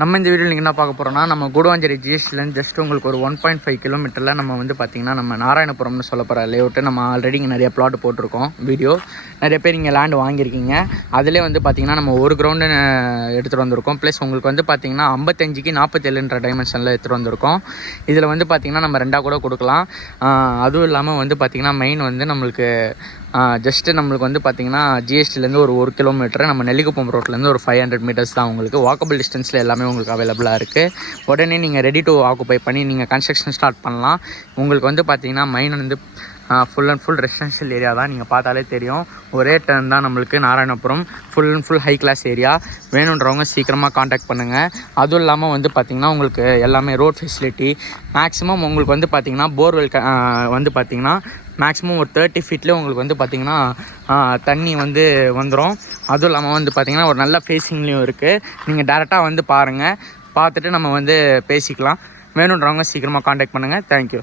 நம்ம இந்த வீடியோவில் என்ன பார்க்க போகிறோம்னா, நம்ம கூடுவாஞ்சேரி ஜிஎஸ்டிலேருந்து ஜஸ்ட் உங்களுக்கு ஒரு 1.5 கிலோமீட்டரில் நம்ம வந்து பார்த்திங்கன்னா நம்ம நாராயணபுரம்னு சொல்ல போகிற லேஅவுட்டு. நம்ம ஆல்ரெடி இங்கே நிறைய பிளாட் போட்டிருக்கோம் வீடியோ. நிறைய பேர் இங்கே லேண்ட் வாங்கியிருக்கீங்க. அதிலே வந்து பார்த்திங்கன்னா நம்ம ஒரு கிரவுண்டு எடுத்துகிட்டு வந்திருக்கோம். ப்ளஸ் உங்களுக்கு வந்து பார்த்திங்கன்னா 55க்கு 47ன்ற டைமென்ஷனில் எடுத்துகிட்டு வந்திருக்கோம். இதில் வந்து பார்த்திங்கன்னா நம்ம ரெண்டாக கூட கொடுக்கலாம். அதுவும் இல்லாமல் வந்து பார்த்திங்கன்னா மெயின் வந்து நம்மளுக்கு ஜஸ்ட்டு நம்மளுக்கு வந்து பார்த்திங்கன்னா ஜிஎஸ்டிலேருந்து ஒரு கிலோமீட்டர், நம்ம நெல்லிக்குப்பம் ரோட்லேருந்து ஒரு 500 மீட்டர்ஸ் தான். உங்களுக்கு வாக்கபிள் டிஸ்டன்ஸில் எல்லாமே உங்களுக்கு அவைலபிளாக இருக்குது. உடனே நீங்கள் ரெடி டு ஆக்குபை பண்ணி நீங்கள் கன்ஸ்ட்ரக்ஷன் ஸ்டார்ட் பண்ணலாம். உங்களுக்கு வந்து பார்த்திங்கன்னா மெயின் வந்து full and full residential area தான். நீங்கள் பார்த்தாலே தெரியும். ஒரே டர்ன் தான் நம்மளுக்கு Narayanapuram. Full and full high class area. வேணுன்றவங்க சீக்கிரமாக காண்டாக்ட் பண்ணுங்கள். அதுவும் இல்லாமல் வந்து பார்த்திங்கன்னா உங்களுக்கு எல்லாமே ரோட் ஃபெசிலிட்டி மேக்ஸிமம் உங்களுக்கு வந்து பார்த்திங்கன்னா போர்வெல் வந்து பார்த்திங்கன்னா மேக்ஸிமம் ஒரு 30 ஃபீட்லேயே உங்களுக்கு வந்து பார்த்திங்கன்னா தண்ணி வந்து வந்துடும். அதுவும் இல்லாமல் வந்து பார்த்திங்கன்னா ஒரு நல்ல ஃபேஸிங்லேயும் இருக்குது. நீங்கள் டேரெக்டாக வந்து பாருங்கள். பார்த்துட்டு நம்ம வந்து பேசிக்கலாம். வேணுன்றவங்க சீக்கிரமாக காண்டாக்ட் பண்ணுங்கள். தேங்க்யூ.